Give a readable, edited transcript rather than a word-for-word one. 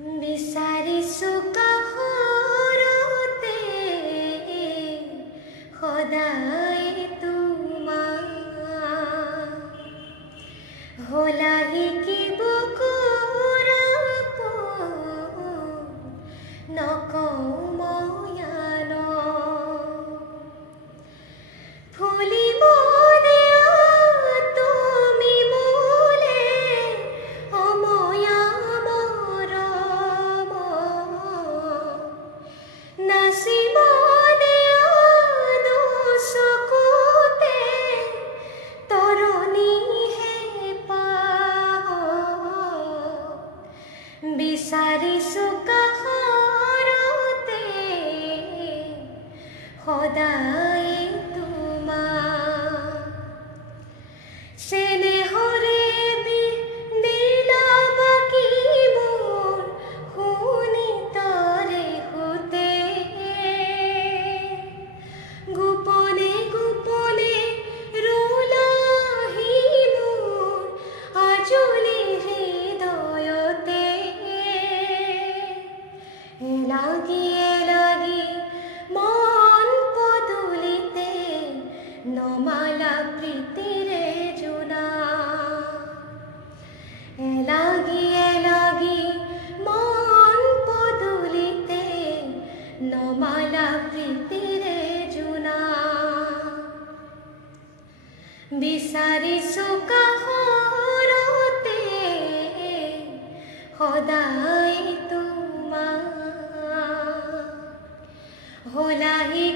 বিচাৰিছো কাষৰতে সদায় তোমাৰ হলাহি কি বুকুৰাপ নকওঁ ময়ান ফুলিব দিয়া তুমি মোলে অময়া মৰম নাচিব দিয়া দুচকুতে তৰণিহে পাহ বিচাৰিছো কাষৰতে সদায় তোমাৰ চেনেহৰে দিলা বাকি মোৰ শুনিতৰে সুতে গোপনে গোপনে ৰুলাহি মোৰ আজলি হৃদয়তে এলাগি এলাগি মন পদূলিতে নমালা প্ৰীতিৰে জোনা এলাগি এলাগি মন পদূলিতে নমালা প্ৰীতিৰে জোনা বিচাৰিছো কাষৰতে সদায় তোমাৰ হলাহি